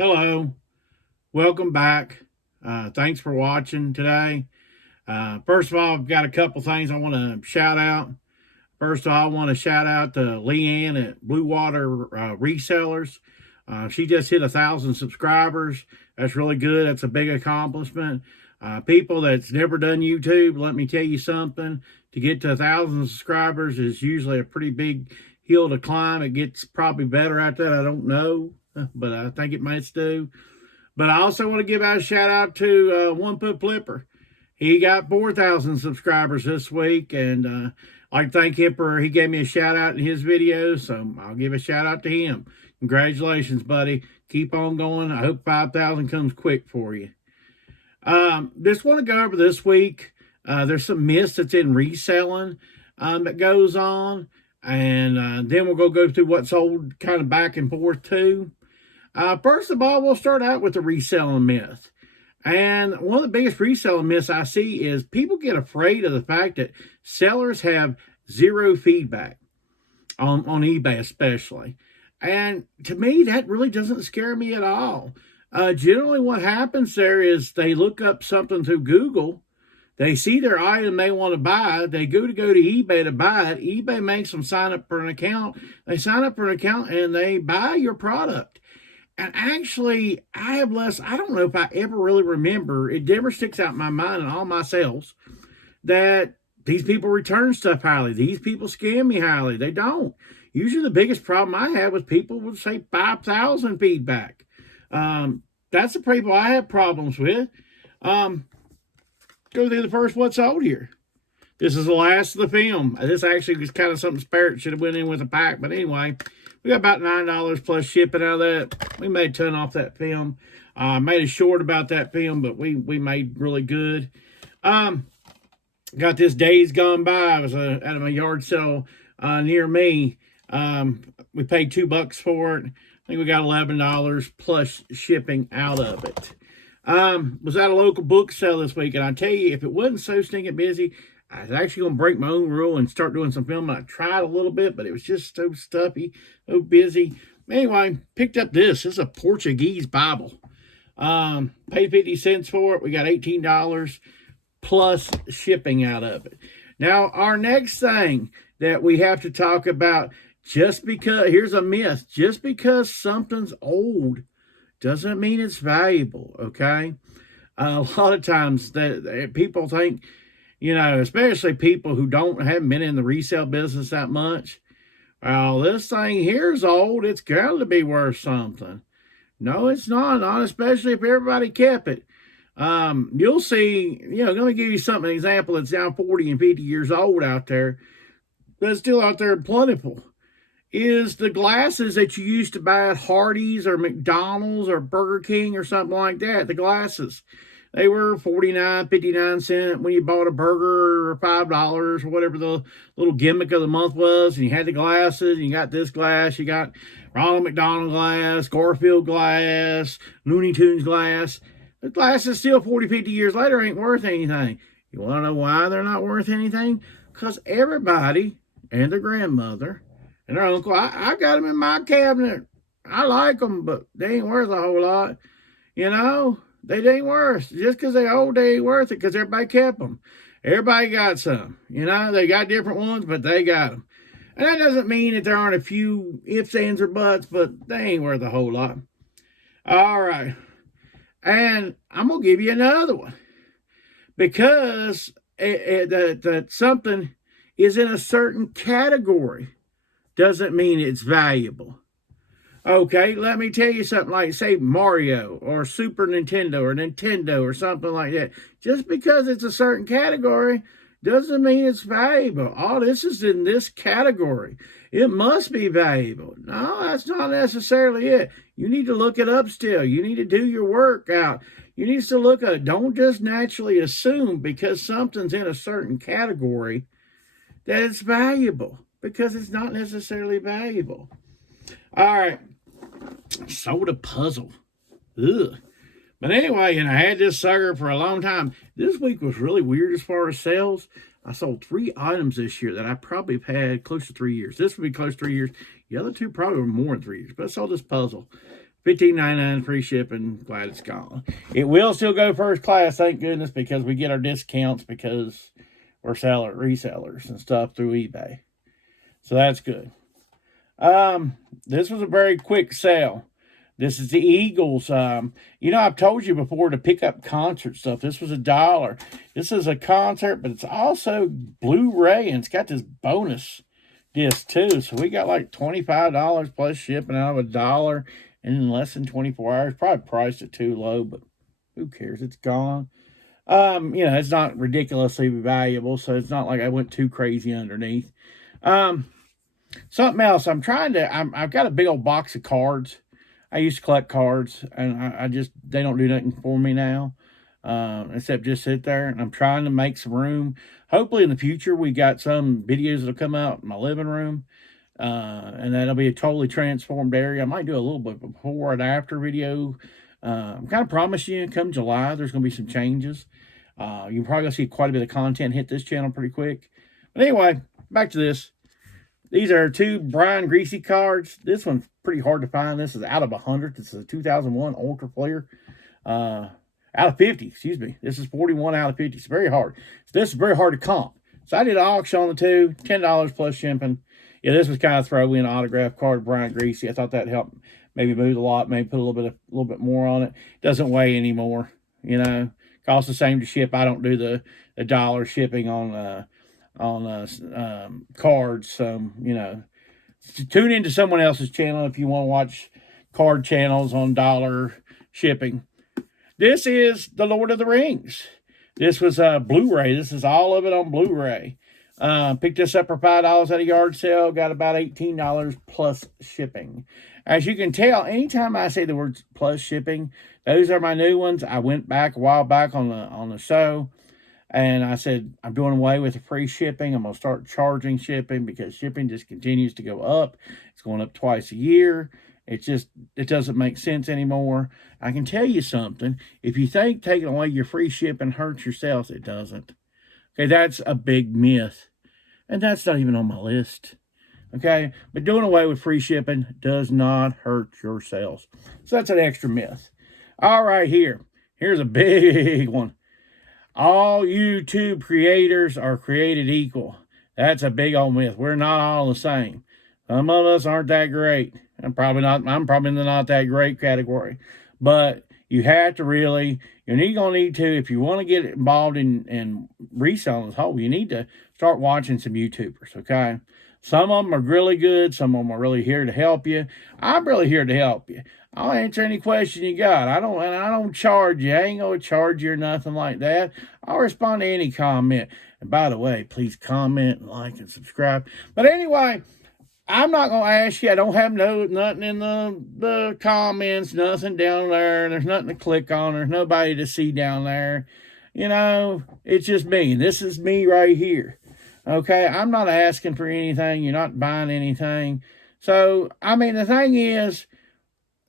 Hello, welcome back. Thanks for watching today. First of all, I've got a couple things I want to shout out. First of all, I want to shout out to Leanne at Blue Water Resellers. She just hit 1,000 subscribers. That's really good. That's a big accomplishment. People that's never done YouTube, let me tell you something. To get to 1,000 subscribers is usually a pretty big hill to climb. It gets probably better after that. I don't know, but I think it might do. But I also want to give out a shout out to One Foot Flipper. He got 4,000 subscribers this week, and I'd like to thank him for he gave me a shout out in his video, so I'll give a shout out to him. Congratulations, buddy. Keep on going. I hope 5,000 comes quick for you. Just want to go over this week. There's some myths that's in reselling that goes on, and then we'll go through what's sold kind of back and forth too. First of all, we'll start out with the reselling myth. And one of the biggest reselling myths I see is people get afraid of the fact that sellers have zero feedback on eBay especially. And to me, that really doesn't scare me at all. Generally what happens there is they look up something through Google. They see their item they want to buy. They go to eBay to buy it. eBay makes them sign up for an account. They sign up for an account and they buy your product. And actually, I don't know if I ever really remember, it never sticks out in my mind in all my sales, that these people return stuff highly. These people scam me highly. They don't. Usually the biggest problem I have with people would say 5,000 feedback. That's the people I have problems with. Go through the first what's sold here. This is the last of the film. This actually was kind of something spare. Should have went in with a pack. But anyway, we got about $9 plus shipping out of that. We made a ton off that film. Made a short about that film, but we made really good. Got this Days Gone By. It was at a yard sale near me. We paid $2 for it. I think we got $11 plus shipping out of it. Was at a local book sale this week, and I tell you, if it wasn't so stinking busy, I was actually going to break my own rule and start doing some filming. I tried a little bit, but it was just so stuffy, so busy. Anyway, picked up this. This is a Portuguese Bible. Paid 50 cents for it. We got $18 plus shipping out of it. Now, our next thing that we have to talk about, here's a myth, just because something's old doesn't mean it's valuable, okay? A lot of times that people think, especially people who haven't been in the resale business that much. Well, this thing here's old. It's got to be worth something. No, it's not. Not especially if everybody kept it. You'll see, let me give you an example that's now 40 and 50 years old out there, but it's still out there plentiful. Is the glasses that you used to buy at Hardee's or McDonald's or Burger King or something like that. The glasses. They were 49, 59 cents when you bought a burger, or $5 or whatever the little gimmick of the month was. And you had the glasses, and you got this glass, you got Ronald McDonald glass, Garfield glass, Looney Tunes glass. The glasses still 40, 50 years later ain't worth anything. You want to know why they're not worth anything? Because everybody and their grandmother and their uncle, I got them in my cabinet. I like them, but they ain't worth a whole lot. They ain't worth. Just because they're old, they ain't worth it because everybody kept them. Everybody got some. They got different ones, but they got them. And that doesn't mean that there aren't a few ifs, ands, or buts, but they ain't worth a whole lot. All right. And I'm going to give you another one. Because that something is in a certain category doesn't mean it's valuable. Okay, let me tell you something like, say, Mario or Super Nintendo or Nintendo or something like that. Just because it's a certain category doesn't mean it's valuable. Oh, this is in this category. It must be valuable. No, that's not necessarily it. You need to look it up still. You need to do your work out. You need to look at it. Don't just naturally assume because something's in a certain category that it's valuable, because it's not necessarily valuable. All right. Sold a puzzle. Ugh. But anyway, I had this sucker for a long time. This week was really weird as far as sales. I sold 3 items this year that I probably have had close to 3 years. This would be close to 3 years. The other two probably were more than 3 years. But I sold this puzzle. $15.99 free shipping. Glad it's gone. It will still go first class, thank goodness, because we get our discounts because we're resellers and stuff through eBay. So that's good. This was a very quick sale. This is the Eagles. I've told you before to pick up concert stuff. This was $1. This is a concert, but it's also Blu-ray, and it's got this bonus disc too. So we got like $25 plus shipping out of $1 in less than 24 hours. Probably priced it too low, but who cares? It's gone. It's not ridiculously valuable, so it's not like I went too crazy underneath. Something else. I've got a big old box of cards. I used to collect cards, and they don't do nothing for me now, except just sit there. And I'm trying to make some room. Hopefully in the future, we got some videos that'll come out in my living room, and that'll be a totally transformed area. I might do a little bit before and after video. I'm kind of promising you, come July, there's going to be some changes. You're probably going to see quite a bit of content hit this channel pretty quick. But anyway, back to this. These are 2 Brian Greasy cards. This one's pretty hard to find. This is out of 100. This is a 2001 Ultra Flare. Out of 50, excuse me. This is 41 out of 50. It's very hard. So this is very hard to comp. So I did an auction on the 2, $10 plus shipping. Yeah, this was kind of throw in autograph card, Brian Greasy. I thought that helped maybe move a lot, maybe put a little bit more on it. Doesn't weigh anymore, Costs the same to ship. I don't do the dollar shipping on cards. So, tune into someone else's channel if you want to watch card channels on dollar shipping. This is The Lord of the Rings. This was Blu-ray. This is all of it on Blu-ray. Picked this up for $5 at a yard sale. Got about $18 plus shipping. As you can tell, anytime I say the words plus shipping, those are my new ones. I went back a while back on the show, and I said, I'm doing away with the free shipping. I'm going to start charging shipping because shipping just continues to go up. It's going up twice a year. It doesn't make sense anymore. I can tell you something. If you think taking away your free shipping hurts your sales, it doesn't. Okay, that's a big myth. And that's not even on my list. Okay, but doing away with free shipping does not hurt your sales. So that's an extra myth. All right, here's a big one. All YouTube creators are created equal. That's a big old myth. We're not all the same. Some of us aren't that great. I'm probably in the not that great category. But you have to really, you're going to need to, if you want to get involved in reselling as a whole, you need to start watching some YouTubers, okay? Some of them are really good. Some of them are really here to help you. I'm really here to help you. I'll answer any question you got. I don't charge you. I ain't going to charge you or nothing like that. I'll respond to any comment. And by the way, please comment, like, and subscribe. But anyway, I'm not going to ask you. I don't have nothing in the comments, nothing down there. There's nothing to click on. There's nobody to see down there. It's just me. This is me right here. Okay, I'm not asking for anything. You're not buying anything. So, the thing is,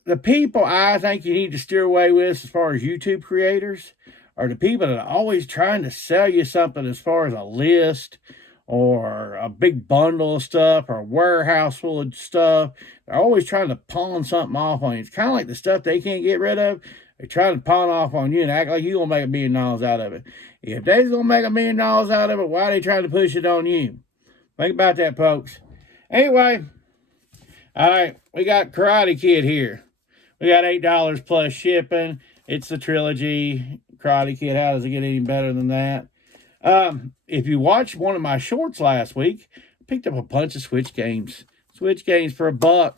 the people I think you need to steer away with as far as YouTube creators are the people that are always trying to sell you something as far as a list or a big bundle of stuff or a warehouse full of stuff. They're always trying to pawn something off on you. It's kind of like the stuff they can't get rid of. They try to pawn off on you and act like you're going to make $1 million out of it. If they're going to make $1 million out of it, why are they trying to push it on you? Think about that, folks. Anyway, all right, we got Karate Kid here. We got $8 plus shipping. It's the trilogy. Karate Kid, how does it get any better than that? If you watched one of my shorts last week, I picked up a bunch of Switch games. Switch games for $1.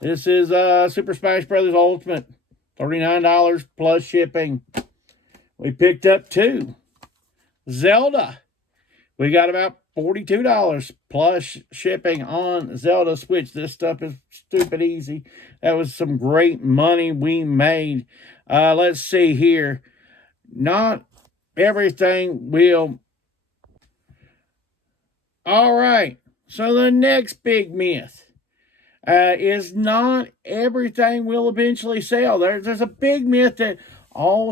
This is Super Smash Bros. Ultimate. $39 plus shipping. We picked up 2. Zelda. We got about $42 plus shipping on Zelda Switch. This stuff is stupid easy. That was some great money we made. Let's see here. Not everything will. All right. So the next big myth is not everything will eventually sell. There's a big myth that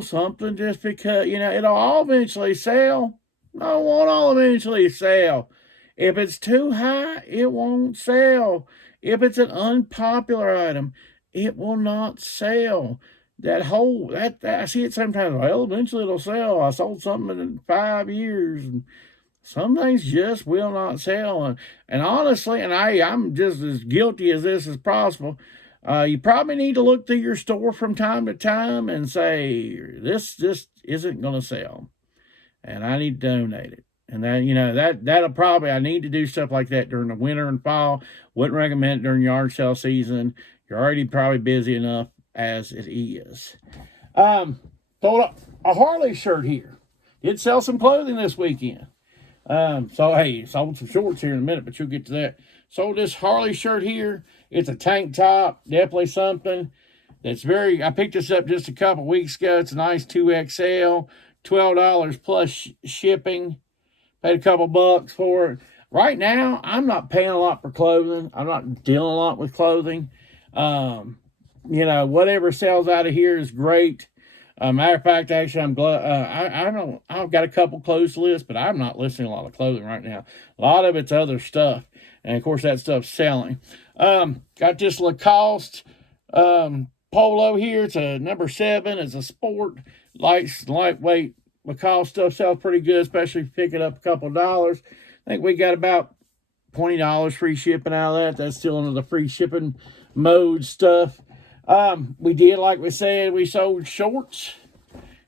something just because, it'll all eventually sell. No, it won't all eventually sell. If it's too high, it won't sell. If it's an unpopular item, it will not sell. That whole, that I see it sometimes, well, eventually it'll sell. I sold something in 5 years. And some things just will not sell. And honestly, and I'm just as guilty as this as possible. You probably need to look through your store from time to time and say, this just isn't going to sell, and I need to donate it. And that'll probably, I need to do stuff like that during the winter and fall. Wouldn't recommend it during yard sale season. You're already probably busy enough as it is. Pulled up a Harley shirt here. Did sell some clothing this weekend. So hey, sold some shorts here in a minute, but you'll get to that. Sold this Harley shirt here. It's a tank top, definitely something that's I picked this up just a couple weeks ago. It's a nice 2XL, $12 plus shipping. Paid a couple bucks for it. Right now, I'm not paying a lot for clothing. I'm not dealing a lot with clothing. Whatever sells out of here is great. Matter of fact, actually, I'm glad. I've got a couple closed lists, but I'm not listing a lot of clothing right now. A lot of it's other stuff, and of course, that stuff's selling. Got this Lacoste polo here. It's a number 7. It's a sport, lightweight. Lacoste stuff sells pretty good, especially if you pick it up a couple of dollars. I think we got about $20 free shipping out of that. That's still under the free shipping mode stuff. We did, like we said, we sold shorts.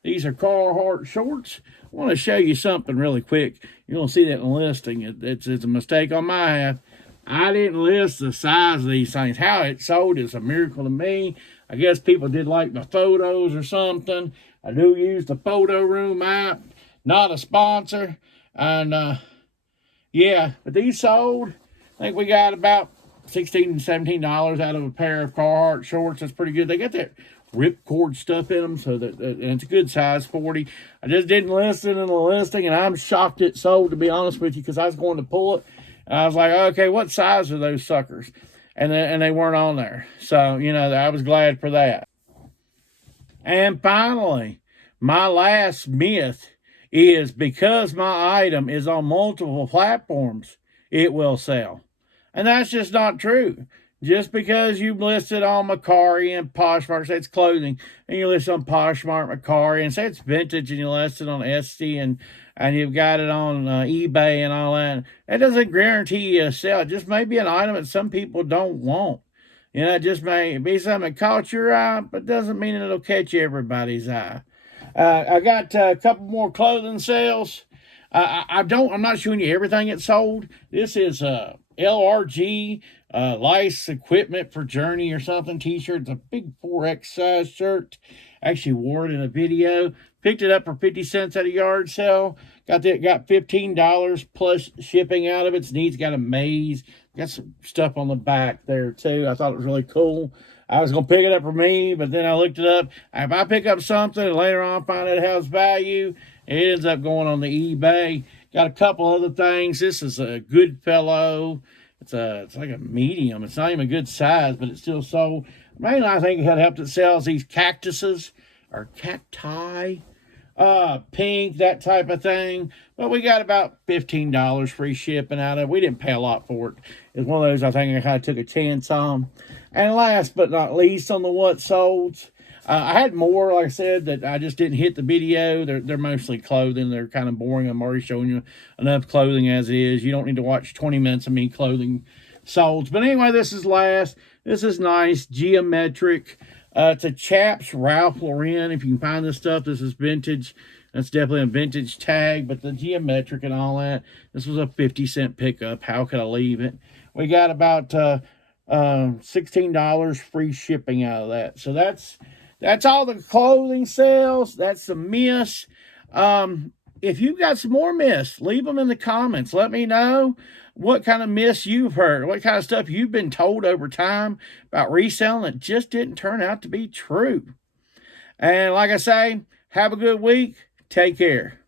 These are Carhartt shorts. I want to show you something really quick. You're going to see that in the listing. It's a mistake on my half. I didn't list the size of these things. How it sold is a miracle to me. I guess people did like the photos or something. I do use the Photo Room app. Not a sponsor. And, yeah, but these sold. I think we got about $16 and $17 out of a pair of Carhartt shorts. That's pretty good. They got that ripcord stuff in them, so that and it's a good size 40. I just didn't list it in the listing, and I'm shocked it sold, to be honest with you, because I was going to pull it. And I was like, okay, what size are those suckers? And they weren't on there. So, I was glad for that. And finally, my last myth is because my item is on multiple platforms, it will sell. And that's just not true. Just because you listed on Mercari and Poshmark, say it's clothing, and you list on Poshmark, Mercari, and say it's vintage, and you list it on Etsy, and you've got it on eBay and all that, that doesn't guarantee you a sell. It just may be an item that some people don't want. It just may be something that caught your eye, but doesn't mean it'll catch everybody's eye. I got a couple more clothing sales. I'm not showing you everything it sold. This is LRG lice equipment for Journey or something t-shirt. It's a big 4X size shirt. Actually wore it in a video. Picked it up for 50 cents at a yard sale. Got $15 plus shipping out of it. It's neat. It's got a maze. Got some stuff on the back there too. I thought it was really cool. I was going to pick it up for me, but then I looked it up. If I pick up something and later on find it has value, it ends up going on the eBay. Got a couple other things. This is a Goodfellow. It's like a medium. It's not even a good size, but it's still sold. Mainly, I think it had helped it sells these cactuses or cacti, pink, that type of thing. But we got about $15 free shipping out of it. We didn't pay a lot for it. It's one of those I think I kind of took a chance on. And last but not least on the what solds, I had more, like I said, that I just didn't hit the video. They're mostly clothing. They're kind of boring. I'm already showing you enough clothing as it is. You don't need to watch 20 minutes of me clothing solds. But anyway, this is last. This is nice, geometric. It's a Chaps Ralph Lauren. If you can find this stuff, this is vintage. That's definitely a vintage tag, but the geometric and all that. This was a 50-cent pickup. How could I leave it? We got about $16 free shipping out of that. So that's all the clothing sales. That's the myths. If you've got some more myths, leave them in the comments. Let me know what kind of myths you've heard, what kind of stuff you've been told over time about reselling that just didn't turn out to be true. And like I say, have a good week. Take care.